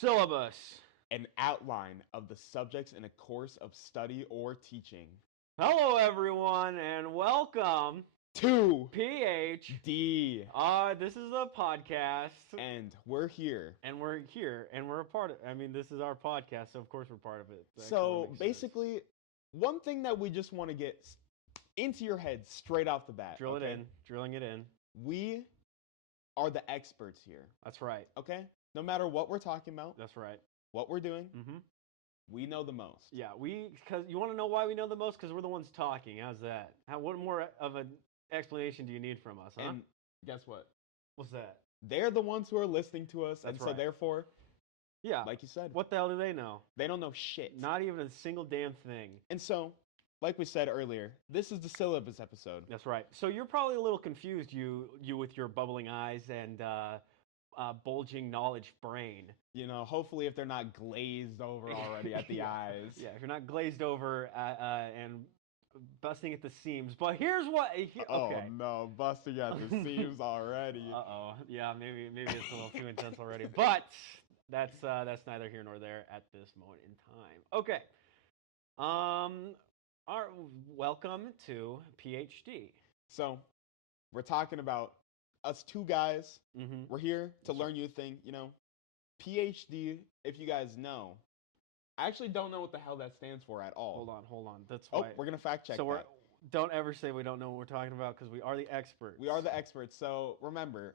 Syllabus. An outline of the subjects in a course of study or teaching. Hello, everyone, and welcome to PhD. This is a podcast. And we're here. And we're a part of it. I mean, this is our podcast, so of course we're part of it. So basically, one thing that we just want to get into your head straight off the bat. Drilling it in. We are the experts here. That's right. Okay? No matter what we're talking about. That's right. What we're doing. We know the most. Yeah, because you want to know why we know the most? Because we're the ones talking. How's that? What more of an explanation do you need from us, huh? And guess what? What's that? They're the ones who are listening to us, That's and right. so therefore, yeah, like you said, what the hell do they know? They don't know shit. Not even a single damn thing. And so, like we said earlier, this is the syllabus episode. That's right. So you're probably a little confused, you with your bubbling eyes and bulging knowledge brain. You know, hopefully if they're not glazed over already at the eyes. Yeah, if you're not glazed over and busting at the seams. But here's what... Okay. Oh, no, busting at the seams already. Uh-oh. Yeah, maybe it's a little too intense already. But that's neither here nor there at this moment in time. Okay. Welcome to PhD. So, we're talking about us two guys. Mm-hmm. We're here to learn you a thing. You know, PhD, if you guys know, I actually don't know what the hell that stands for at all. Hold on. That's why. Oh, we're going to fact check that. Don't ever say we don't know what we're talking about, because we are the experts. We are the experts. So, remember.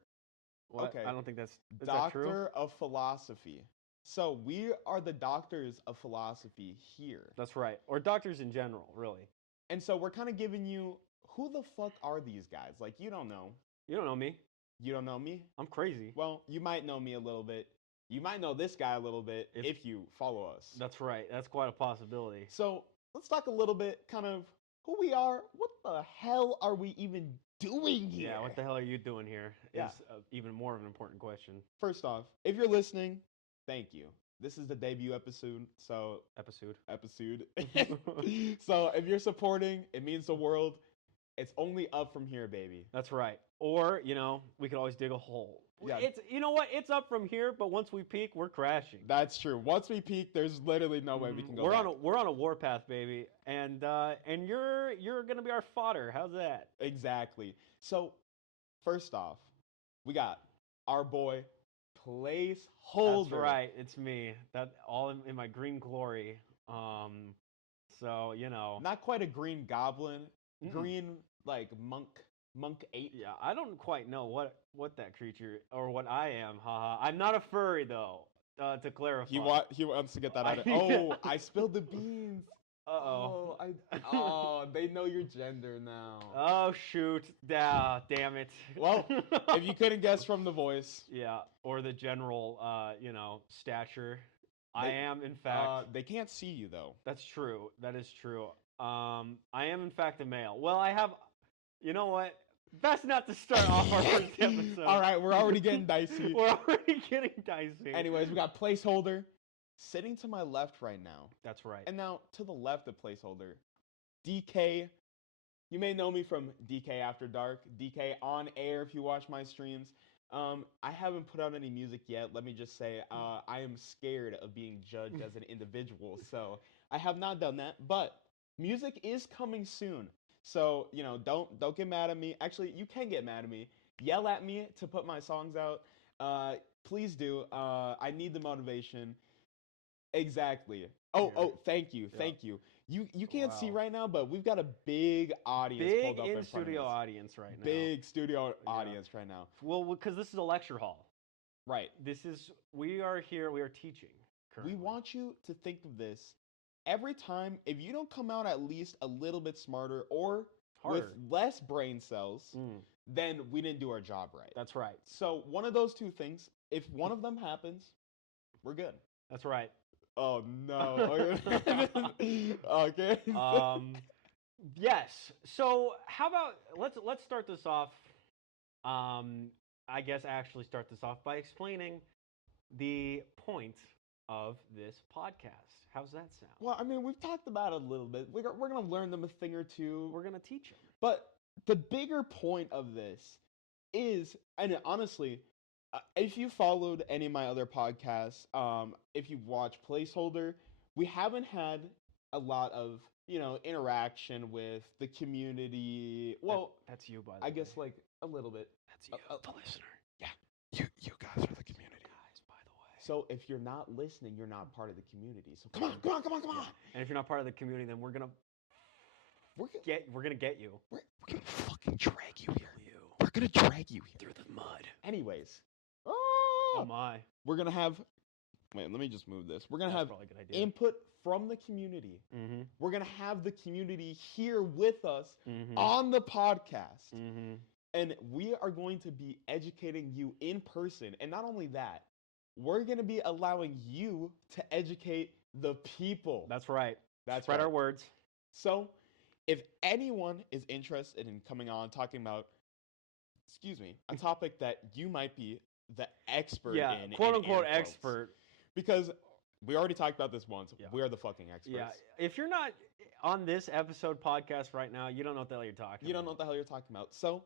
What? Okay. I don't think is Doctor that true? of Philosophy. So, we are the doctors of philosophy here. That's right. Or doctors in general, really. And so, we're kind of giving you, who the fuck are these guys? Like, you don't know. You don't know me. You don't know me? I'm crazy. Well, you might know me a little bit. You might know this guy a little bit if you follow us. That's right. That's quite a possibility. So, let's talk a little bit kind of who we are. What the hell are we even doing here? Yeah, what the hell are you doing here? Yeah. Is even more of an important question. First off, if you're listening, thank you. This is the debut episode, so... Episode. So, if you're supporting, it means the world. It's only up from here, baby. That's right. Or, you know, we could always dig a hole. Yeah. You know what? It's up from here, but once we peak, we're crashing. That's true. Once we peak, there's literally no way we can go back. We're on a warpath, baby. And you're going to be our fodder. How's that? Exactly. So, first off, we got our boy Placeholder. That's right. It's me. That all in my green glory. So, you know, not quite a green goblin. Green, like, monk ape. Yeah, I don't quite know what that creature, or what I am, haha. I'm not a furry, though, to clarify. He wants to get that out of... Oh, I spilled the beans. Uh-oh. They know your gender now. Oh, shoot. Damn it. Well, if you couldn't guess from the voice. Yeah, or the general, stature. I am, in fact... they can't see you, though. That's true. That is true. I am, in fact, a male. Well, I have... You know what? Best not to start off our first episode. All right, we're already getting dicey. Anyways, we got Placeholder sitting to my left right now. That's right. And now, to the left of Placeholder, D-Kay. You may know me from D-Kay After Dark, D-Kay on air if you watch my streams. I haven't put out any music yet. Let me just say, I am scared of being judged as an individual, so I have not done that. But music is coming soon. So, you know, don't get mad at me. Actually, you can get mad at me. Yell at me to put my songs out. Please do. I need the motivation. Exactly. Thank you. Thank you. You can't see right now, but we've got a big audience pulled up in front of us. Big in-studio audience right now. Big studio audience right now. Well, because this is a lecture hall. Right. We are here, we are teaching currently. We want you to think of this. Every time, if you don't come out at least a little bit smarter or with less brain cells, then we didn't do our job right. That's right. So one of those two things, if one of them happens, we're good. That's right. Oh, no. Okay. Yes. So how about, let's start this off, I guess actually start this off by explaining the point of this podcast. How's that sound? Well, I mean, we've talked about it a little bit. We're going to learn them a thing or two. We're going to teach them. But the bigger point of this is, and honestly, if you followed any of my other podcasts, if you watch Placeholder, we haven't had a lot of interaction with the community. Well, that's you, by the I way. guess like a little bit. That's you, the listener. Yeah, you guys are the community. Guys, by the way. So if you're not listening, you're not part of the community. So come on. And if you're not part of the community, then we're gonna get you. We're gonna fucking drag you here. We're gonna drag you here Through the mud. Anyways, oh my. We're gonna have. Wait, let me just move this. We're gonna have probably a good idea. input from the community. Mm-hmm. We're gonna have the community here with us Mm-hmm. on the podcast, Mm-hmm. and we are going to be educating you in person. And not only that, we're gonna be allowing you to educate the people. That's right. Spread our words. So, if anyone is interested in coming on talking about, a topic that you might be the expert in, quote unquote expert, because we already talked about this once. Yeah. We are the fucking experts. Yeah, if you're not on this episode podcast right now, you don't know what the hell you're talking about. You don't know what the hell you're talking about. So,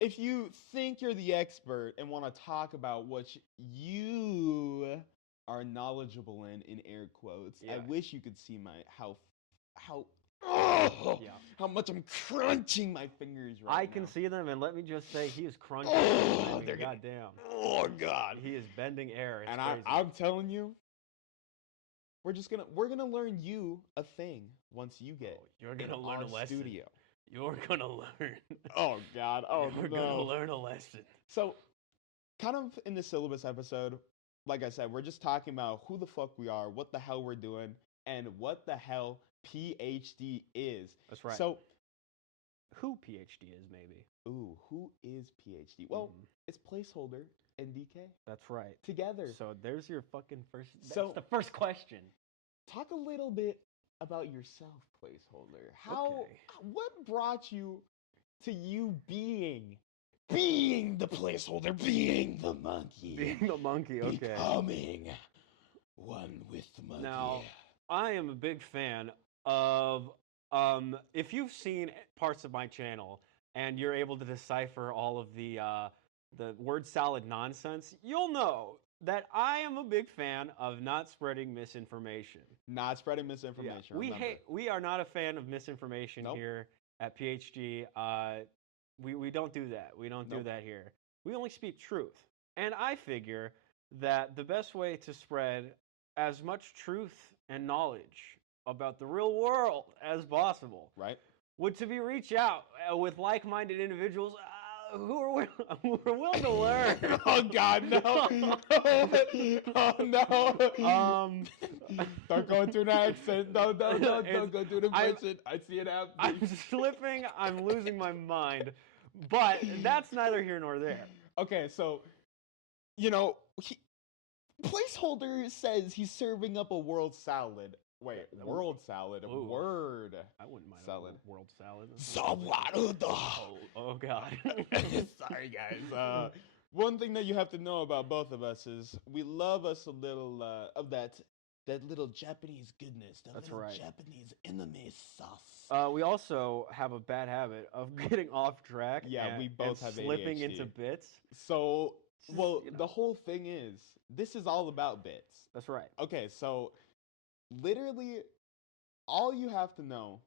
if you think you're the expert and want to talk about what you are knowledgeable in air quotes, I wish you could see how much I'm crunching my fingers right now. I can see them, and let me just say, he is crunching. Goddamn. Oh God. He is bending air. It's and crazy. I'm telling you, we're gonna learn you a thing once you get. You're gonna learn a lesson. Studio. You're gonna learn. Oh God. Oh You're gonna learn a lesson. So, kind of in the syllabus episode, like I said, we're just talking about who the fuck we are, what the hell we're doing, and what the hell PhD is. That's right. So, who PhD is, maybe? Ooh, who is PhD? Well, it's Placeholder and D-Kay. That's right. Together. So there's your fucking first. That's So the first question. Talk a little bit about yourself, Placeholder. What brought you to you being the Placeholder, being the monkey, being the monkey? Okay. Becoming one with the monkey. Now, I am a big fan of. If you've seen parts of my channel and you're able to decipher all of the word salad nonsense, you'll know that I am a big fan of not spreading misinformation. Not spreading misinformation. Yeah. We are not a fan of misinformation here at PhD. We don't do that. We don't do that here. We only speak truth. And I figure that the best way to spread as much truth and knowledge about the real world as possible, would to be reach out with like-minded individuals who are willing to learn. Oh God, no! Oh no! Don't go into an accent. Don't go through the accent. I see it happening. I'm slipping. I'm losing my mind. But that's neither here nor there. Okay, so Placeholder says he's serving up a world salad. Wait, world salad. Ooh. Word. I wouldn't mind salad. A world salad. Oh God. Sorry, guys. One thing that you have to know about both of us is we love us a little of that little Japanese goodness. That's right. Japanese enemy sauce. We also have a bad habit of getting off track. Yeah, we both have slipping ADHD. into bits. So, the whole thing is, this is all about bits. That's right. Okay, so literally, all you have to know,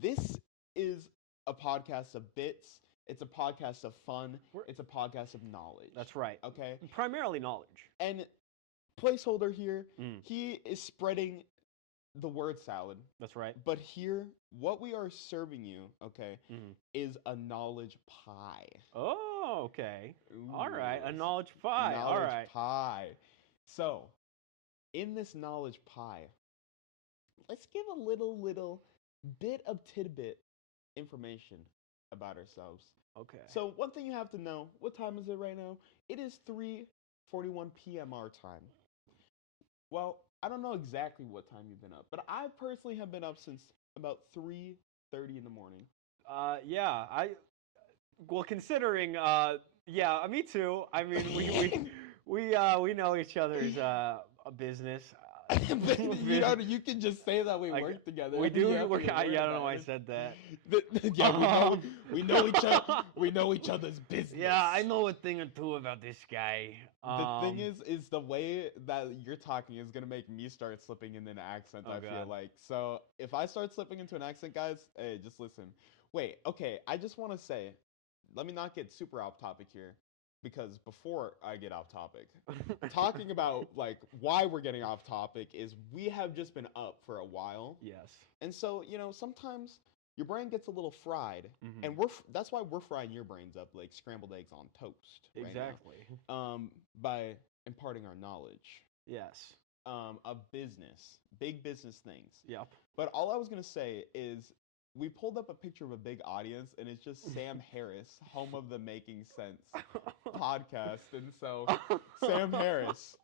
this is a podcast of bits. It's a podcast of fun. It's a podcast of knowledge. That's right. Okay? Primarily knowledge. And Placeholder here, he is spreading the word salad. That's right. But here, what we are serving you, is a knowledge pie. Oh, okay. Ooh. All right. A knowledge pie. All right. Pie. So, in this knowledge pie, let's give a little bit of tidbit information about ourselves. Okay. So, one thing you have to know, what time is it right now? It is 3:41 p.m. our time. Well, I don't know exactly what time you've been up, but I personally have been up since about 3:30 in the morning. Considering, me too. I mean, we know each other's business. You can just say that we work together. We do Yeah, work. I don't know why I said that. Yeah, we know each other. We know each other's business. Yeah, I know a thing or two about this guy. The thing is the way that you're talking is gonna make me start slipping into an accent. I feel like so if I start slipping into an accent, guys, hey, just listen. Wait, okay. I just want to say, let me not get super off topic here. Because before I get off topic, talking about like why we're getting off topic is we have just been up for a while. Yes. And so, sometimes your brain gets a little fried, and that's why we're frying your brains up like scrambled eggs on toast. Exactly. Right now, by imparting our knowledge. Yes. Of business, big business things. Yep. But all I was gonna say is we pulled up a picture of a big audience, and it's just Sam Harris, home of the Making Sense podcast. And so, Sam Harris.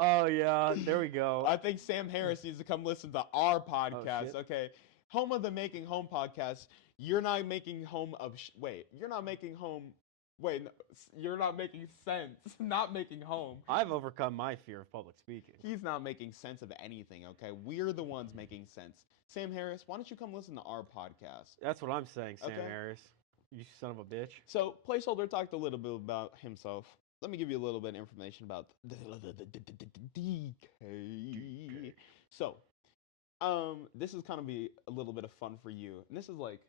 Oh, yeah. There we go. I think Sam Harris needs to come listen to our podcast. Oh, okay. Home of the Making Home podcast. You're not making home of... you're not making home... Wait, no, you're not making sense. Not making home. I've overcome my fear of public speaking. He's not making sense of anything, okay? We're the ones making sense. Sam Harris, why don't you come listen to our podcast? That's what I'm saying, Sam Harris. You son of a bitch. So, Placeholder talked a little bit about himself. Let me give you a little bit of information about D-Kay. So, this is kind of be a little bit of fun for you. And this is like,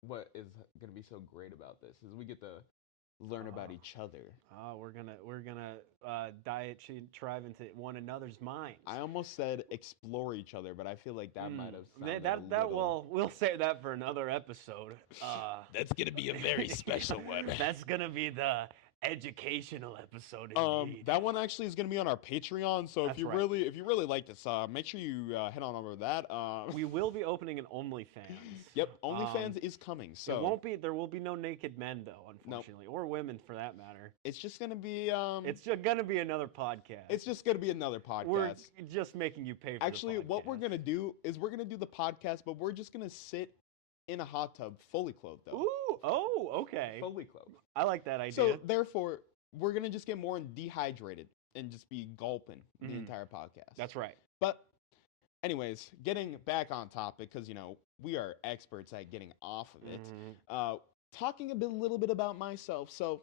what is going to be so great about this is we get to learn about each other. We're gonna dive into one another's minds. I almost said explore each other, but I feel like that might have sounded we'll save that for another episode. That's gonna be a very special one. That's gonna be the educational episode. Indeed. That one actually is gonna be on our Patreon. So if you really like this, make sure you head on over to that. We will be opening an OnlyFans. Yep, OnlyFans is coming. So there will be no naked men though, unfortunately, or women for that matter. It's just gonna be it's just gonna be another podcast. It's just gonna be another podcast. We're just making you pay for actually the podcast. What we're gonna do is we're gonna do the podcast, but we're just gonna sit in a hot tub, fully clothed though. Ooh, oh, okay. Fully clothed. I like that idea. So therefore, we're gonna just get more dehydrated and just be gulping the entire podcast. That's right. But anyways, getting back on topic, because we are experts at getting off of it. Talking a little bit about myself. So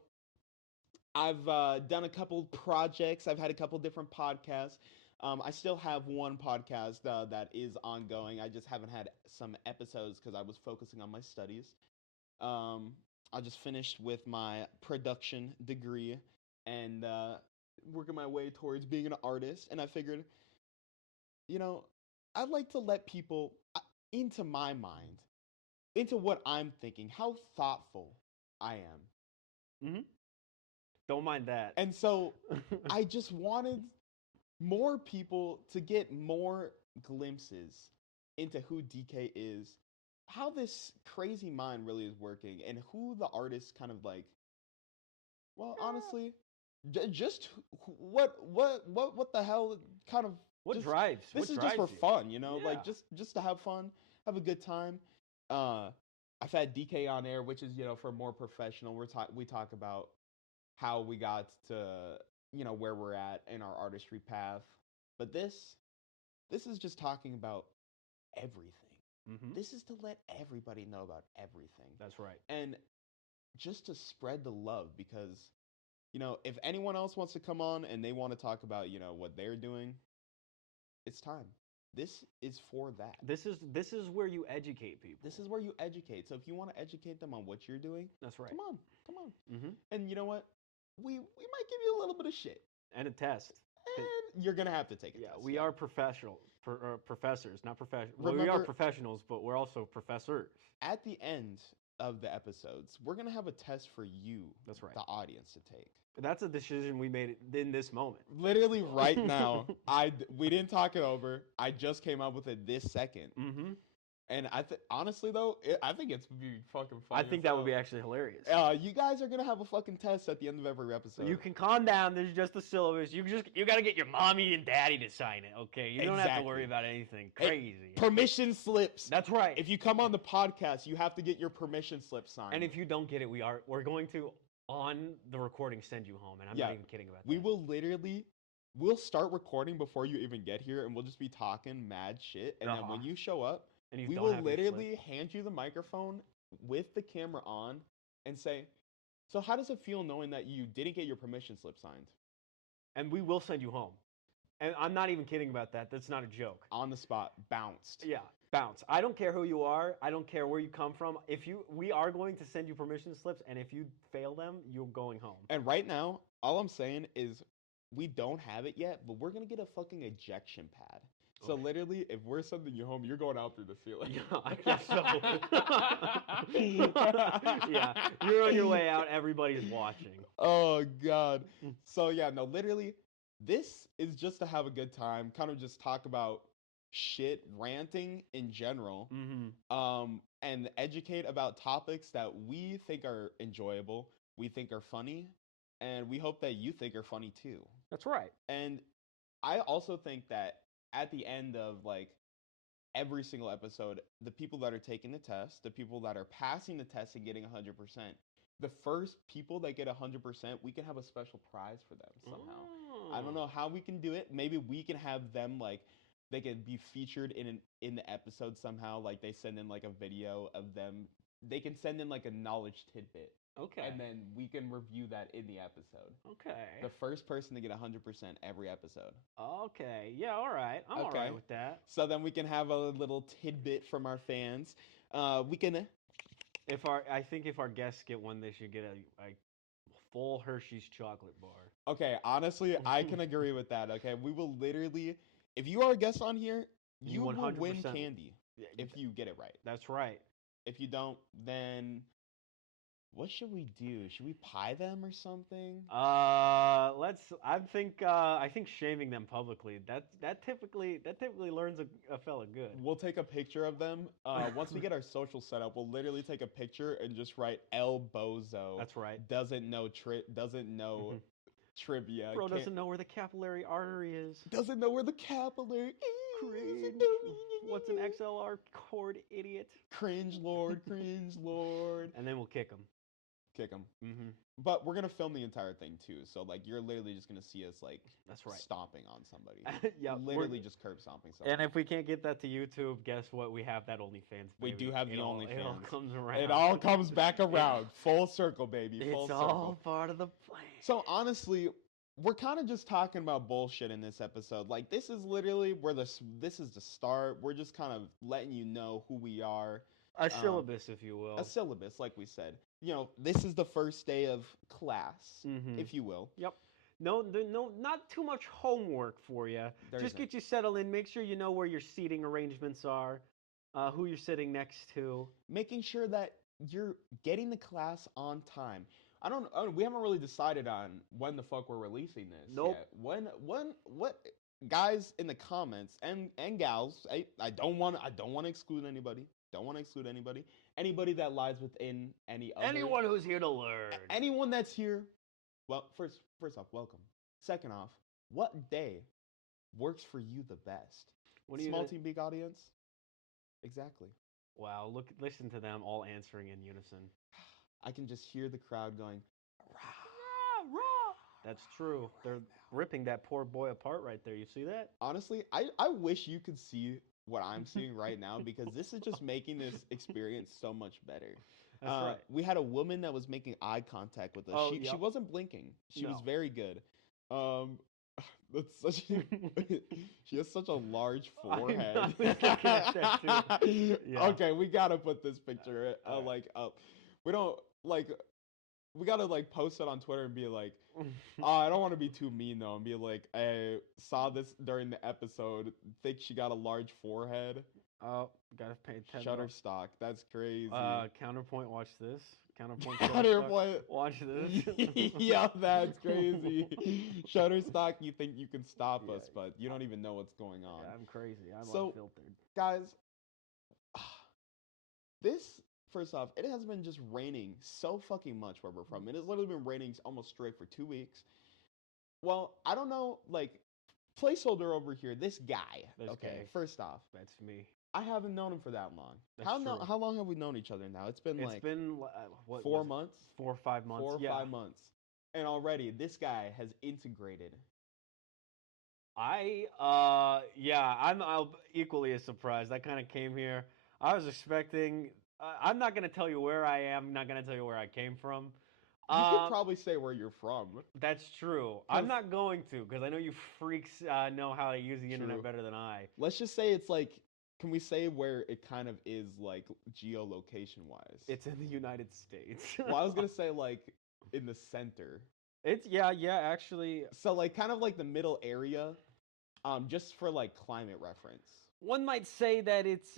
I've done a couple projects. I've had a couple different podcasts. I still have one podcast that is ongoing. I just haven't had some episodes because I was focusing on my studies. I just finished with my production degree and working my way towards being an artist. And I figured, I'd like to let people into my mind, into what I'm thinking, how thoughtful I am. Mm-hmm. Don't mind that. And so I just wanted more people to get more glimpses into who D-Kay is, how this crazy mind really is working, and who the artist kind of like, honestly, just what the hell kind of drives this is just for fun, like just to have fun, have a good time. I've had D-Kay on air, which is for more professional. We talk about how we got to where we're at in our artistry path, but this is just talking about everything. This is to let everybody know about everything. That's right. And just to spread the love, because if anyone else wants to come on and they want to talk about what they're doing, it's time. This is for that. This is where you educate people. This is where you educate. So if you want to educate them on what you're doing, that's right. Come on. And you know what? We might give you a little bit of shit and a test. And you're gonna have to take a test. We are professionals, not professional. Well, we are professionals, but we're also professors. At the end of the episodes, we're gonna have a test for you, that's right, the audience to take. That's a decision we made in this moment. Literally right now. We didn't talk it over. I just came up with it this second. And honestly though, I think it's be fucking funny. I think that would be actually hilarious. You guys are gonna have a fucking test at the end of every episode. You can calm down. There's just a syllabus. You gotta get your mommy and daddy to sign it. Okay, you don't have to worry about anything crazy. Permission slips. That's right. If you come on the podcast, you have to get your permission slip signed. And if you don't get it, we're going to on the recording send you home. And I'm not even kidding about that. We will literally we'll start recording before you even get here, and we'll just be talking mad shit. And then when you show up, And you we don't will have your literally slip. hand you the microphone with the camera on and say, so how does it feel knowing that you didn't get your permission slip signed? And we will send you home. And I'm not even kidding about that. That's not a joke. On the spot, bounced. Yeah, bounce. I don't care who you are. I don't care where you come from. We are going to send you permission slips, and if you fail them, you're going home. And right now, all I'm saying is we don't have it yet, but we're gonna get a fucking ejection pad. So literally, if we're sending you home, you're going out through the ceiling. Yeah, I guess so. Yeah, you're on your way out. Everybody's watching. Oh God. So yeah, no, literally, this is just to have a good time, kind of just talk about shit, ranting in general, and educate about topics that we think are enjoyable, we think are funny, and we hope that you think are funny too. That's right. And I also think that at the end of like every single episode, the people that are taking the test, the people that are passing the test and getting 100%, the first people that get 100%, we can have a special prize for them somehow. I don't know how we can do it. Maybe we can have them like they could be featured in the episode somehow. Like they send in like a video of them. They can send in like a knowledge tidbit. Okay. And then we can review that in the episode. Okay. The first person to get 100% every episode. Okay. Yeah, all right. I'm all right with that. So then we can have a little tidbit from our fans. We can... I think if our guests get one, they should get a full Hershey's chocolate bar. Okay, honestly, I can agree with that, okay? We will literally... If you are a guest on here, you will win candy if you get it right. That's right. If you don't, then... What should we do? Should we pie them or something? I think shaming them publicly. That typically learns a fella good. We'll take a picture of them. Once we get our social set up, we'll literally take a picture and just write El Bozo. That's right. Doesn't know trivia. Bro doesn't know where the capillary artery is. Doesn't know where the capillary is. Cringe. What's an XLR cord, idiot? Cringe lord, cringe lord. And then we'll kick him. But we're gonna film the entire thing too, so like you're literally just gonna see us like that's right stomping on somebody. Yeah, literally just curb stomping somebody. And if we can't get that to YouTube, guess what? We have that OnlyFans. We do have the OnlyFans. It all comes around. It all comes back around, full circle, baby. Full circle. It's all part of the plan. So honestly, we're kind of just talking about bullshit in this episode. Like this is literally where this is the start. We're just kind of letting you know who we are. A syllabus, if you will. A syllabus, like we said. You know, this is the first day of class, if you will. Yep. No, not too much homework for you. Just get you settled in. Make sure you know where your seating arrangements are, who you're sitting next to. Making sure that you're getting the class on time. We haven't really decided on when the fuck we're releasing this. Nope. Yet. What? Guys in the comments and gals, I don't want to exclude anybody. Don't want to exclude anybody. Anybody that lies within anyone who's here to learn. Anyone that's here. Well, first off, welcome. Second off, what day works for you the best? Small team, big audience. Exactly. Wow, listen to them all answering in unison. I can just hear the crowd going, rah, rah. That's true. They're ripping that poor boy apart right there. You see that? Honestly, I wish you could see what I'm seeing right now because this is just making this experience so much better. That's right. We had a woman that was making eye contact with us. She wasn't blinking. She was very good. She has such a large forehead. Yeah. Okay, we gotta put this picture up. We don't we gotta post it on Twitter and be like, I don't want to be too mean though, and be like, I saw this during the episode. Think she got a large forehead. Oh, gotta pay attention. Shutterstock, that's crazy. Counterpoint, watch this. Counterpoint, watch this. Yeah, that's crazy. Shutterstock, you think you can stop us, but you don't even know what's going on. Yeah, I'm crazy. I'm unfiltered. Guys, first off, it has been just raining so fucking much where we're from. It has literally been raining almost straight for 2 weeks. Well, I don't know, Placeholder over here, this guy. First off. That's me. I haven't known him for that long. That's How long have we known each other now? It's been 4 months? 4 or 5 months. 4 or 5 months. And already, this guy has integrated I'm equally as surprised. I kind of came here. I was expecting. I'm not gonna tell you where I am. I'm not gonna tell you where I came from. You could Um, probably say where you're from. that's true. 'Cause- I'm not going to because I know you freaks know how to use the internet True. better than I. Let's just say it's like, can we say where it kind of is like geolocation wise? It's in the United States. Well, I was gonna say like in the center. It's actually. So like kind of like the middle area, just for like climate reference. One might say that it's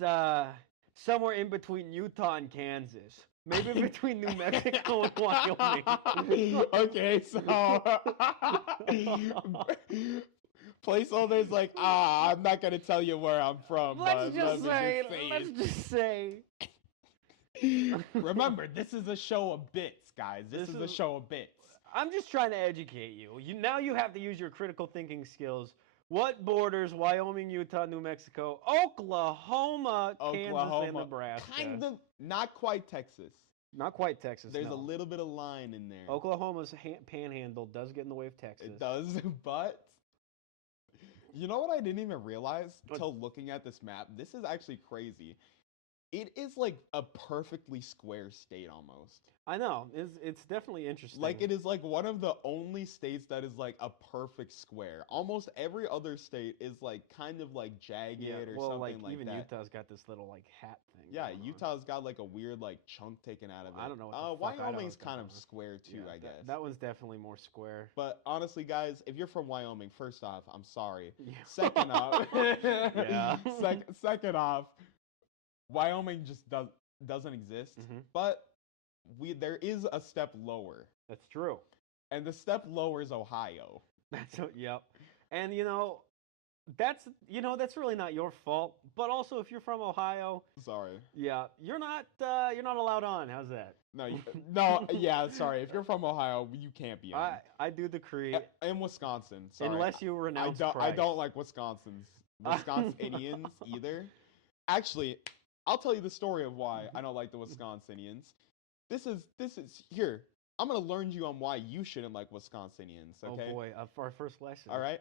somewhere in between Utah and Kansas. Maybe between New Mexico and Wyoming. Okay, so placeholder's like, I'm not gonna tell you where I'm from. Let's but just say. it. Let's just say. Remember, this is a show of bits, guys. This is a show of bits. I'm just trying to educate you. Now you have to use your critical thinking skills. What borders Wyoming, Utah, New Mexico, Oklahoma, Kansas, and Nebraska? Kind of, not quite Texas. Not quite Texas. There's no. a little bit of line in there. Oklahoma's panhandle does get in the way of Texas. It does, but you know what I didn't even realize until looking at this map? This is actually crazy. It is like a perfectly square state almost. I know. It's definitely interesting. Like it is like one of the only states that is like a perfect square. Almost every other state is like kind of like jagged or something like even that. Utah's got this little like hat thing. Yeah, Utah's got like a weird like chunk taken out of it. I don't know what the fuck Wyoming's kind of square too, I guess. That one's definitely more square. But honestly, guys, if you're from Wyoming, first off, I'm sorry. Yeah. Second off, yeah. Second off, Wyoming just doesn't exist. Mhm. But there is a step lower, That's true. and the step lower is Ohio. Yep. And that's really not your fault. But also, if you're from Ohio, Sorry. yeah, you're not allowed on. How's that? No, yeah, sorry. If you're from Ohio, you can't be on. I do decree. In Wisconsin, sorry. Unless you renounce I don't Christ. like Wisconsinians either. Actually, I'll tell you the story of why I don't like the Wisconsinians. This is here. I'm gonna learn you on why you shouldn't like Wisconsinians. Okay. Oh boy, for our first lesson. All right.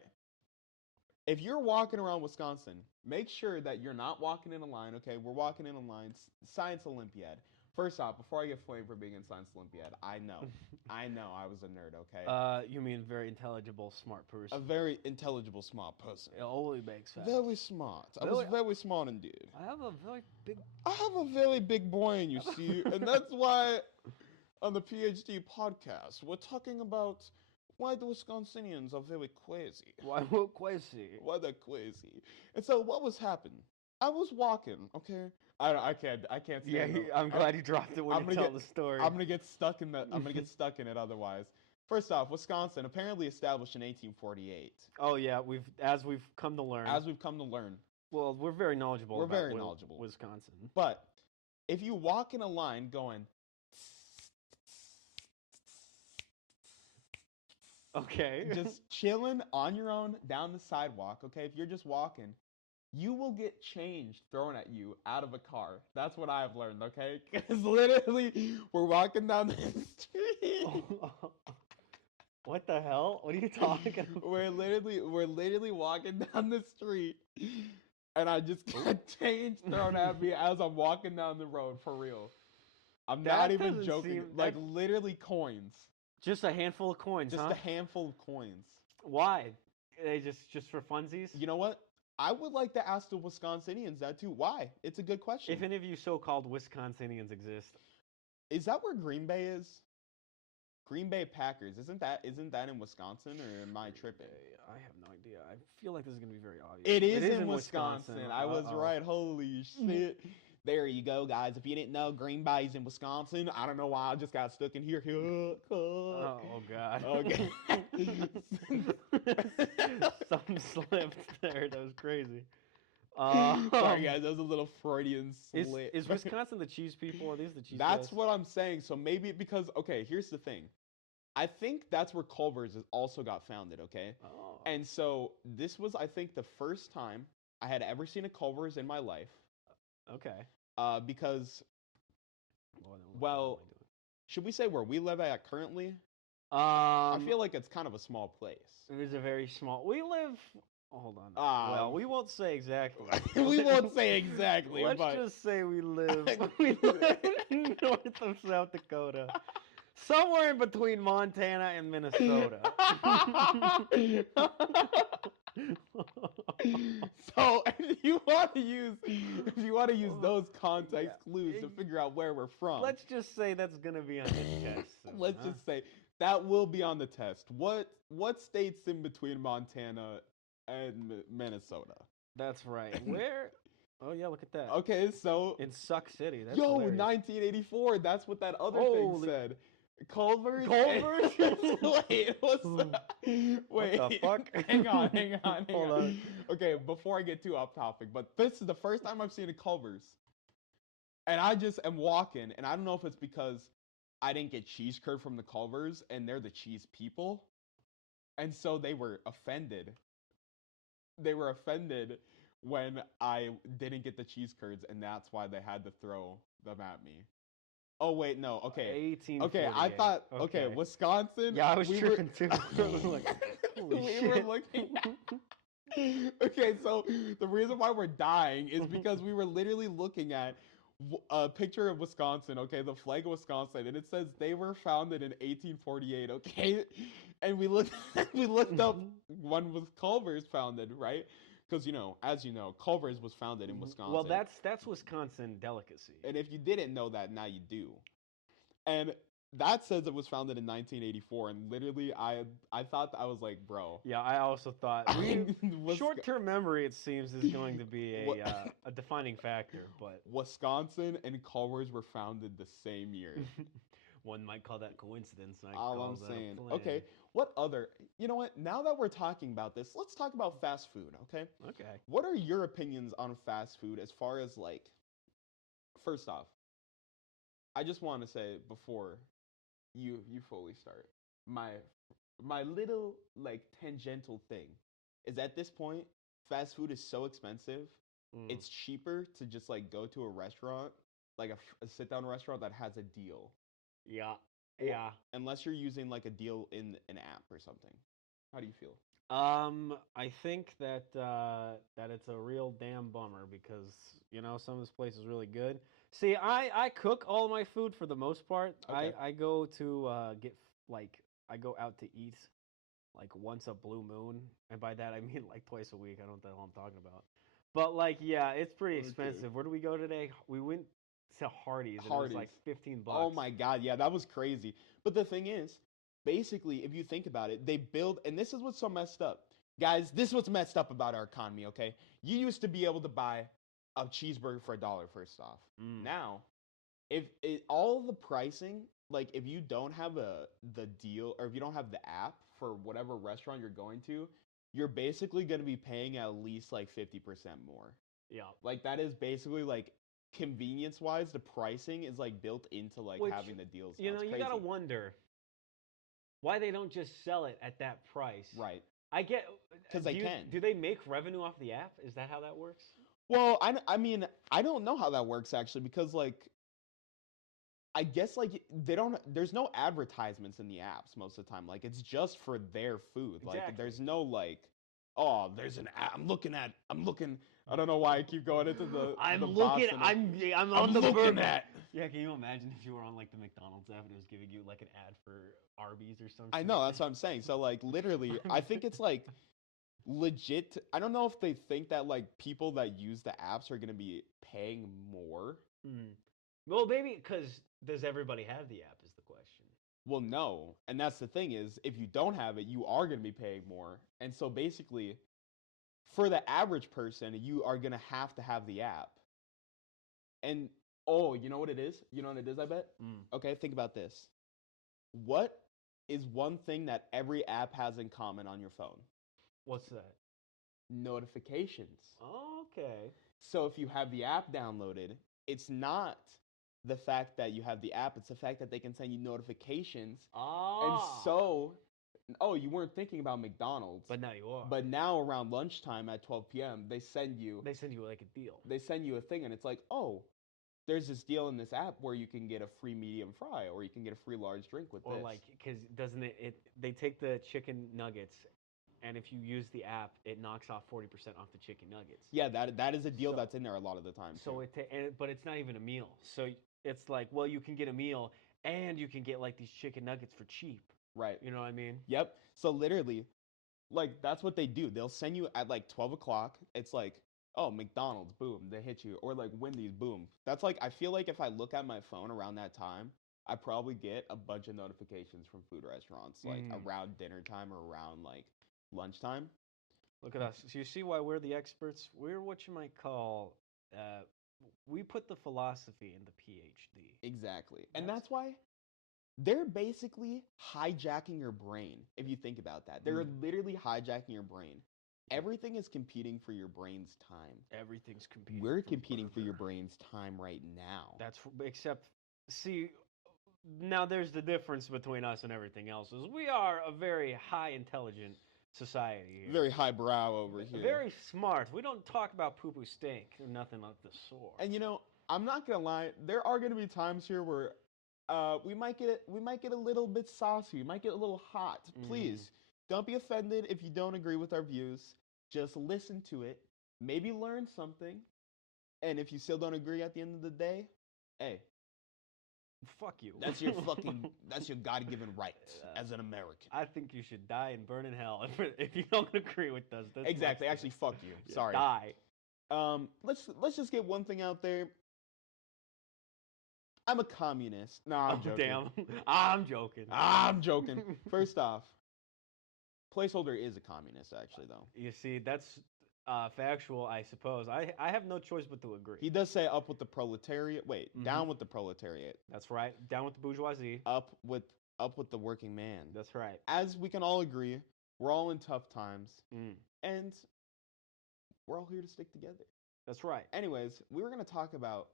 If you're walking around Wisconsin, make sure that you're not walking in a line. Okay, we're walking in a line. Science Olympiad. First off, before I get flamed for being in Science Olympiad, I know I was a nerd. Okay. You mean very intelligible, smart person? A very intelligible, smart person. It only makes sense. Very smart. I was very smart indeed. I have a very big brain, you see, and that's why on the PhD podcast we're talking about why the Wisconsinians are very crazy. Why we're crazy? Why they're crazy. And so what was happening? I was walking. Okay. I can't. Yeah, I'm glad you dropped it when you tell the story. I'm gonna get stuck in it otherwise. First off, Wisconsin apparently established in 1848. Oh yeah, as we've come to learn. Well, we're very knowledgeable. We're about very knowledgeable. Wisconsin. But if you walk in a line going, okay, just chilling on your own down the sidewalk. Okay, if you're just walking, you will get change thrown at you out of a car. That's what I've learned, okay? Because literally, we're walking down the street. What the hell? What are you talking about? We're literally walking down the street, and I just got change thrown at me as I'm walking down the road, for real. I'm not even joking. Like, literally coins. Just a handful of coins, Just a handful of coins. Why? They just for funsies? You know what? I would like to ask the Wisconsinians that too. Why? It's a good question. If any of you so-called Wisconsinians exist. Is that where Green Bay is? Green Bay Packers. Isn't that in Wisconsin, or am I tripping? I have no idea. I feel like this is going to be very obvious. It is in Wisconsin. I was right. Holy shit. There you go, guys. If you didn't know, Green Bay's in Wisconsin. I don't know why I just got stuck in here. Oh, God. Okay. Something slipped there. That was crazy. Sorry, guys. That was a little Freudian slip. Is Wisconsin the cheese people? Are these the cheese That's guys? what I'm saying. So maybe because, okay, here's the thing. I think that's where Culver's also got founded, okay? Oh. And so this was, I think, the first time I had ever seen a Culver's in my life. Okay. Because, well, should we say where we live at currently? I feel like it's kind of a small place. It is a very small. We live Hold on. Ah. Well, we won't say exactly. We won't say exactly, Let's but just say we live north of South Dakota. Somewhere in between Montana and Minnesota. So if you want to use those context clues to figure out where we're from, let's just say that's gonna be on the test. let's just say that will be on the test. What states in between Montana and Minnesota? That's right. Where? Oh yeah, look at that. Okay, so In Suck City. That's yo, hilarious. 1984. That's what that other Holy- thing said. Culver's. Culver's? Wait, wait. What the fuck? Hang on. Hold on. Okay, before I get too off topic, but this is the first time I've seen a Culver's, and I just am walking, and I don't know if it's because I didn't get cheese curd from the Culver's, and they're the cheese people, and so they were offended. They were offended when I didn't get the cheese curds, and that's why they had to throw them at me. Oh wait, no. Okay. 1848. Okay, I thought. Okay, Wisconsin. Yeah, I was tripping too. I was like, holy we shit. were looking. Okay, so the reason why we're dying is because we were literally looking at a picture of Wisconsin. Okay, the flag of Wisconsin, and it says they were founded in 1848. Okay, and we looked up when was Culver's founded, right? Because as you know, Culver's was founded in Wisconsin. Well, that's Wisconsin delicacy. And if you didn't know that, now you do. And that says it was founded in 1984. And literally, I thought, I was like, bro. Yeah, I also thought short-term memory, it seems, is going to be a defining factor. But Wisconsin and Culver's were founded the same year. One might call that coincidence. All I'm saying. Okay, what other? You know what? Now that we're talking about this, let's talk about fast food. Okay. Okay. What are your opinions on fast food as far as like? First off, I just want to say before you fully start, my little like tangential thing is at this point, fast food is so expensive. It's cheaper to just like go to a restaurant, like a sit down restaurant that has a deal. Yeah. Yeah. Unless you're using like a deal in an app or something. How do you feel? I think that that it's a real damn bummer because some of this place is really good. See, I cook all my food for the most part. Okay. I go to I go out to eat like once a blue moon, and by that I mean like twice a week. I don't know what the hell I'm talking about. But like, yeah, it's pretty expensive. Where do we go today? We went to Hardee's. And it was like $15. Oh my god, yeah, that was crazy. But the thing is, basically, if you think about it, they build, and this is what's so messed up. Guys, this is what's messed up about our economy, okay? You used to be able to buy a cheeseburger for $1, first off. Now, if all the pricing, like if you don't have the deal, or if you don't have the app for whatever restaurant you're going to, you're basically going to be paying at least like 50% more. Yeah. Like that is basically like convenience-wise, the pricing is like built into like having the deals. You gotta wonder why they don't just sell it at that price. Right. I get because they can. Do they make revenue off the app? Is that how that works? Well, I mean, I don't know how that works actually because like I guess like they don't. There's no advertisements in the apps most of the time. Like it's just for their food. Exactly. Like there's no like, oh, there's an app. I'm looking. I don't know why I keep going into the. I'm the looking. I'm on the looking verge. at. Yeah, can you imagine if you were on like the McDonald's app and it was giving you like an ad for Arby's or something? I know, that's what I'm saying. So like literally, I think it's like legit. I don't know if they think that like people that use the apps are gonna be paying more. Well, maybe because does everybody have the app is the question. Well, no, and that's the thing is if you don't have it, you are gonna be paying more. And so basically, for the average person, you are gonna have to have the app. And oh, you know what it is? You know what it is, I bet? Okay, think about this. What is one thing that every app has in common on your phone? What's that? Notifications. Okay. So if you have the app downloaded, it's not the fact that you have the app, it's the fact that they can send you notifications. And so, you weren't thinking about McDonald's. But now you are. But now around lunchtime at 12 p.m., they send you like a deal. They send you a thing and it's like, oh, there's this deal in this app where you can get a free medium fry or you can get a free large drink with this. Or like, because doesn't it, they take the chicken nuggets and if you use the app, it knocks off 40% off the chicken nuggets. Yeah, that is a deal So- that's in there a lot of the time. So but it's not even a meal. So it's like, well, you can get a meal and you can get like these chicken nuggets for cheap. right. You know what I mean? Yep. So literally, like that's what they do. They'll send you at like 12 o'clock. It's like, oh, McDonald's, boom, they hit you, or like Wendy's, boom. That's like I feel like if I look at my phone around that time, I probably get a bunch of notifications from food restaurants like around dinner time or around like lunchtime. Look at us. So you see why we're the experts? We're what you might call, we put the philosophy in the PhD. Exactly. And that's why they're basically hijacking your brain, if you think about that. They're literally hijacking your brain. Everything is competing for your brain's time. Everything's competing. We're competing for your brain's time right now. Except, see, now there's the difference between us and everything else is we are a very high intelligent society here. Very highbrow over here. Very smart. We don't talk about poo-poo steak or nothing like the sort. And you know, I'm not gonna lie, there are gonna be times here where we might get a little bit saucy, we might get a little hot. Please don't be offended if you don't agree with our views. Just listen to it, maybe learn something, and if you still don't agree at the end of the day, hey, fuck you. that's your God-given right as an American. I think you should die and burn in hell if you don't agree with us. That's Exactly. Actually, fuck you. Yeah, Sorry. Die. Let's just get one thing out there. I'm a communist. No, I'm joking. Damn. I'm joking. I'm joking. First off, Placeholder is a communist, actually, though. You see, that's factual, I suppose. I have no choice but to agree. He does say up with the proletariat. Wait, down with the proletariat. That's right. Down with the bourgeoisie. Up with the working man. That's right. As we can all agree, we're all in tough times, and we're all here to stick together. That's right. Anyways, we were going to talk about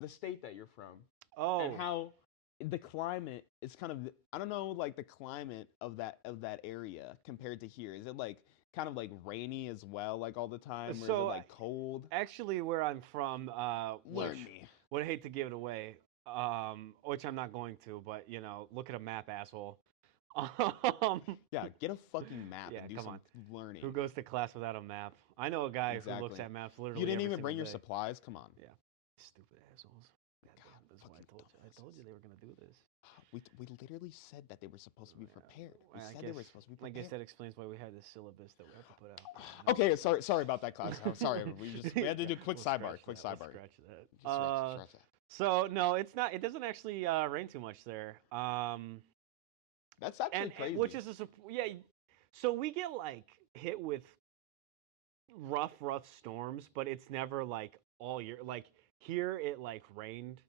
the state that you're from. Oh. And how the climate is kind of, I don't know, like the climate of that area compared to here. Is it like kind of like rainy as well, like all the time, or is it like cold? Actually, where I'm from, Learn me. Would hate to give it away, which I'm not going to, but you know, look at a map, asshole. Yeah, get a fucking map and do come some on. learning. Who goes to class without a map? I know a guy who looks at maps literally. You didn't every even bring your day. supplies? Come on. Yeah. Stupid assholes. God, that's why I told you they were gonna do this. We literally said that they were supposed to be prepared. We said they were supposed to be prepared. I guess that explains why we had this syllabus that we have to put out. Okay, sorry about that, class. I'm sorry, we had to do a quick sidebar. Quick sidebar. Scratch that. Scratch that. So no, it's not. It doesn't actually rain too much there. That's actually crazy. Which is yeah. So we get like hit with rough storms, but it's never like all year. Like here, it like rained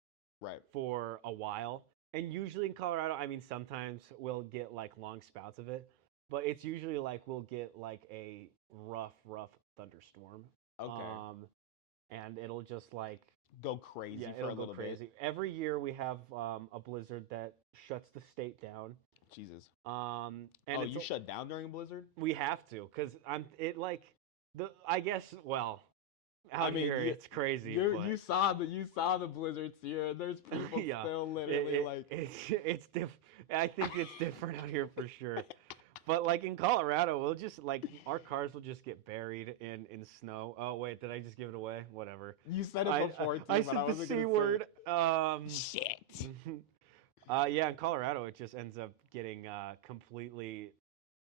for a while, and usually in Colorado, I mean, sometimes we'll get like long spouts of it, but it's usually like we'll get like a rough thunderstorm. Okay. And it'll just like go crazy for a little bit. Every year we have a blizzard that shuts the state down. Jesus. And you shut down during a blizzard? We have to, because I guess, well, out here it's crazy. You saw the blizzards here. There's people still literally it's I think it's different out here for sure. But like in Colorado, we'll just like our cars will just get buried in snow. Oh wait, did I just give it away? Whatever. You said it before too, I but said I wasn't the C gonna word. Shit. Yeah, in Colorado, it just ends up getting completely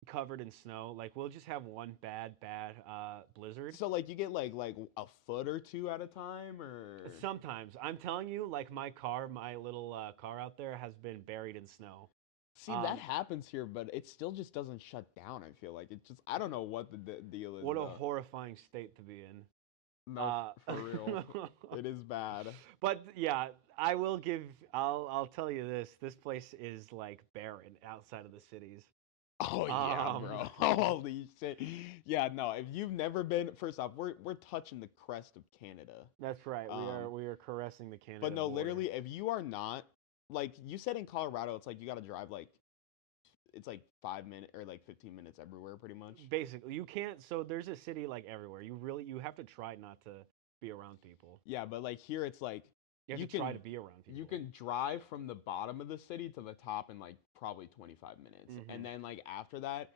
covered in snow. Like we'll just have one bad blizzard. So like you get like a foot or two at a time, or sometimes. I'm telling you, like my little car out there has been buried in snow. See, that happens here, but it still just doesn't shut down. I feel like it's just I don't know what the deal is. What a horrifying state to be in. No, for real, it is bad. But yeah, I'll tell you this. This place is like barren outside of the cities. Oh yeah, bro. Holy shit. Yeah, no. If you've never been, first off, we're touching the crest of Canada. That's right. We are caressing the Canada. But no, border. literally, if you are not, like you said in Colorado, it's like you got to drive like, it's like 5 minutes or like 15 minutes everywhere, pretty much. Basically, you can't. So there's a city like everywhere. You have to try not to be around people. Yeah, but like here, it's like you can try to be around people. You can drive from the bottom of the city to the top in like probably 25 minutes, and then like after that,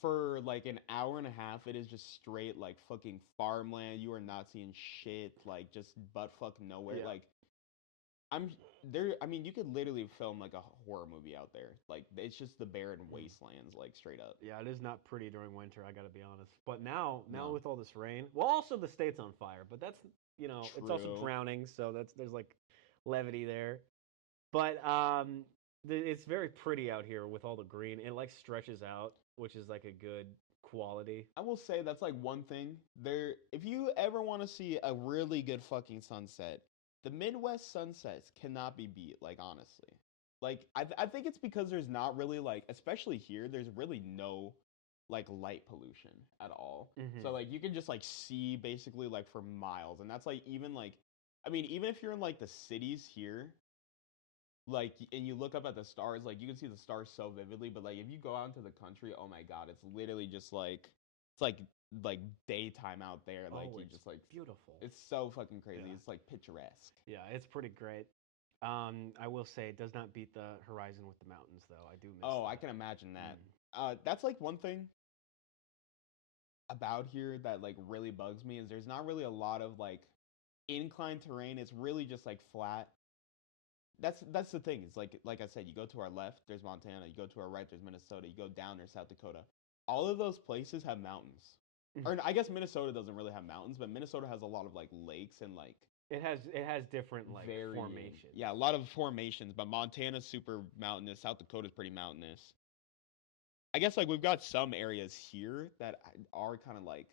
for like an hour and a half, it is just straight like fucking farmland. You are not seeing shit, like just butt fuck nowhere. Yeah. Like I'm there. I mean, you could literally film like a horror movie out there. Like it's just the barren wastelands, like straight up. Yeah, it is not pretty during winter. I got to be honest. But now No. with all this rain, well, also the state's on fire. But that's it's also True. drowning, so there's like levity there. But it's very pretty out here with all the green. It like stretches out, which is like a good quality. I will say that's like one thing. There, if you ever want to see a really good fucking sunset, the Midwest sunsets cannot be beat. Like honestly, like I think it's because there's not really like, especially here, there's really no like light pollution at all. Mhm. So like you can just like see basically like for miles, and that's like even like, I mean, even if you're in like the cities here, like and you look up at the stars, like you can see the stars so vividly, but like if you go out into the country, oh my god, it's literally just like it's like daytime out there. Like Oh, you it's just like beautiful. it's so fucking crazy. Yeah. It's like picturesque. Yeah, it's pretty great. I will say it does not beat the horizon with the mountains, though. I do miss Oh, I that. can imagine that. Mm. That's like one thing about here that like really bugs me is there's not really a lot of like inclined terrain. It's really just like flat. That's the thing. It's like I said, you go to our left, there's Montana. You go to our right, there's Minnesota. You go down, there's South Dakota. All of those places have mountains. Or I guess Minnesota doesn't really have mountains, but Minnesota has a lot of like lakes and like It has different like very formations. yeah, a lot of formations. But Montana's super mountainous. South Dakota's pretty mountainous. I guess like we've got some areas here that are kind of like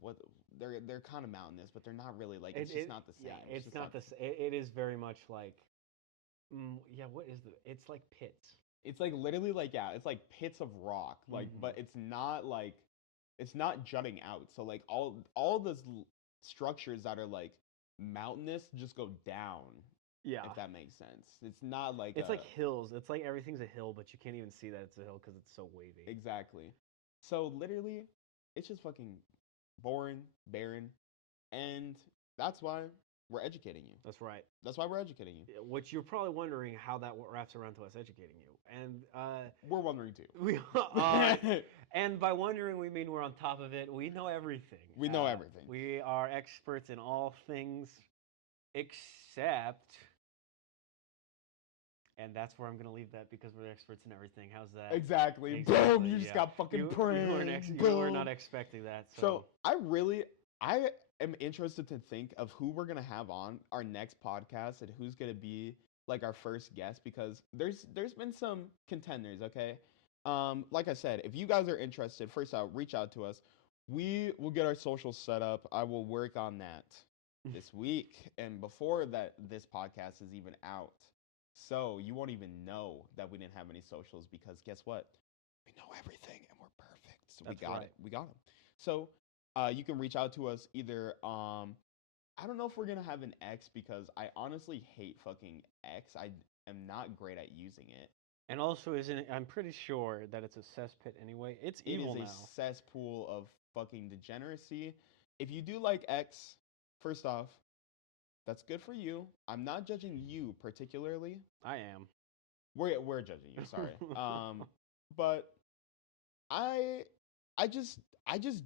what they're kind of mountainous, but they're not really like it's just not the same. Yeah, it's not the. It is very much like. Yeah, what is the? It's like pits. It's like literally like yeah, it's like pits of rock, like but it's not jutting out. So like all those structures that are like mountainous just go down. Yeah, If that makes sense. It's not like it's like hills. It's like everything's a hill, but you can't even see that it's a hill because it's so wavy. exactly. So literally, it's just fucking boring, barren, and that's why we're educating you. That's right. That's why we're educating you. Which you're probably wondering how that wraps around to us educating you, and We're wondering too. we and by wondering we mean we're on top of it. We know everything. We know everything. We are experts in all things except. And that's where I'm going to leave that because we're experts in everything. How's that? Exactly. Exactly, Boom! You just got fucking pranked. You were not expecting that. So I am interested to think of who we're gonna have on our next podcast and who's gonna be like our first guest because there's been some contenders. Okay, like I said, if you guys are interested, first out, reach out to us. We will get our socials set up. I will work on that this week and before that this podcast is even out. So you won't even know that we didn't have any socials because guess what? We know everything and we're perfect. So That's we got right. it. We got them. So you can reach out to us either. I don't know if we're gonna have an X because I honestly hate fucking X. I am not great at using it. And also, I'm pretty sure that it's a cesspit anyway. It's evil It is now. a cesspool of fucking degeneracy. If you do like X, first off, that's good for you. I'm not judging you particularly. I am. We're judging you. Sorry. But I I just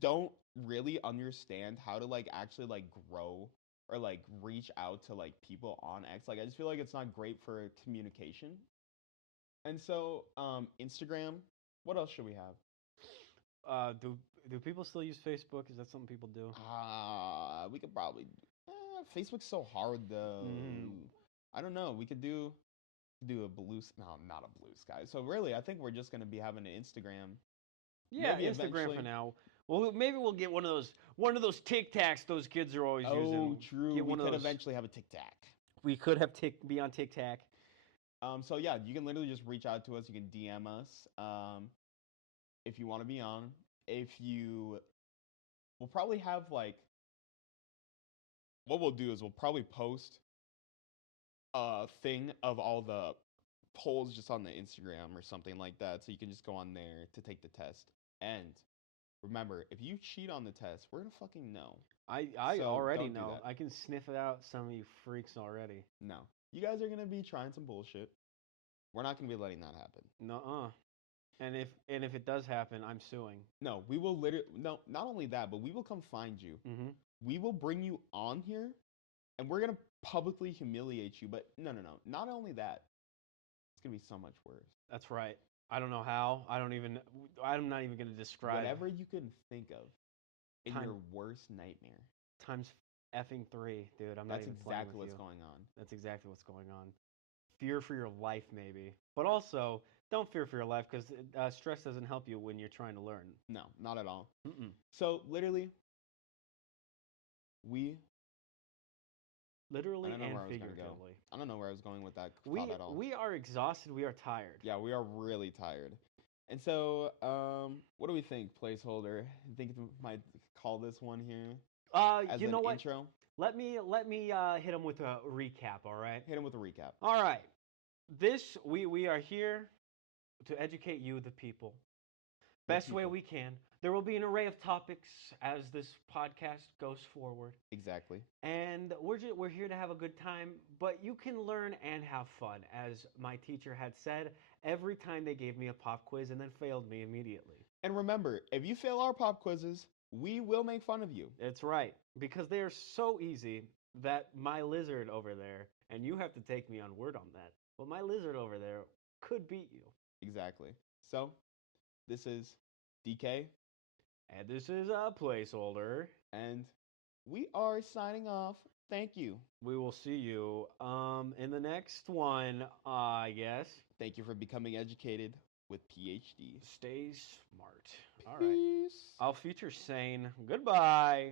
don't really understand how to like actually like grow or like reach out to like people on X. Like I just feel like it's not great for communication. And so Instagram, what else should we have? Do people still use Facebook? Is that something people do? We could probably Facebook's so hard though. I don't know. We could do a no, not a blue sky. So really, I think we're just gonna be having an Instagram. Yeah, Maybe Instagram eventually. for now. Well, maybe we'll get one of those Tic Tacs those kids are always using. Oh, true. Get We one of could those. eventually have a Tic Tac. We could have be on Tic Tac. So yeah, you can literally just reach out to us. You can DM us. If you want to be on. We'll probably have like. What we'll do is we'll probably post a thing of all the polls just on the Instagram or something like that, so you can just go on there to take the test. And remember, if you cheat on the test, we're gonna fucking know. I So already don't do know. that. I can sniff it out. Some of you freaks already. No, you guys are gonna be trying some bullshit. We're not going to be letting that happen. Nuh-uh. And if it does happen, I'm suing. No, we will literally, no, not only that, but we will come find you. Mm-hmm. We will bring you on here, and we're going to publicly humiliate you. But no. Not only that, it's going to be so much worse. That's right. I don't know how. I'm not even going to describe. Whatever you can think of in Time- your worst nightmare. Times effing 3, dude. I'm not That's even playing exactly with what's you. going on. That's exactly what's going on. Fear for your life, maybe. But also, don't fear for your life because stress doesn't help you when you're trying to learn. No, not at all. Mm-mm. So literally, Literally I don't know and where I was gonna go. figuratively. I don't know where I was going with that thought at all. We are exhausted. We are tired. Yeah, we are really tired. And so, what do we think, placeholder? I think we might call this one here as You an know what? intro. Let me hit him with a recap. All right. Hit him with a recap. All right. We are here to educate you, the people, best way we can. There will be an array of topics as this podcast goes forward, Exactly. and we're here to have a good time. But you can learn and have fun, as my teacher had said every time they gave me a pop quiz and then failed me immediately. And remember, if you fail our pop quizzes, we will make fun of you. That's right, because they are so easy that my lizard over there, and you have to take me on word on that, but my lizard over there could beat you. Exactly. So, this is D-Kay. And this is a placeholder. And we are signing off. Thank you. We will see you in the next one, I guess. Thank you for becoming educated with PhD. Stay smart. All right. Peace. I'll feature sane. Goodbye.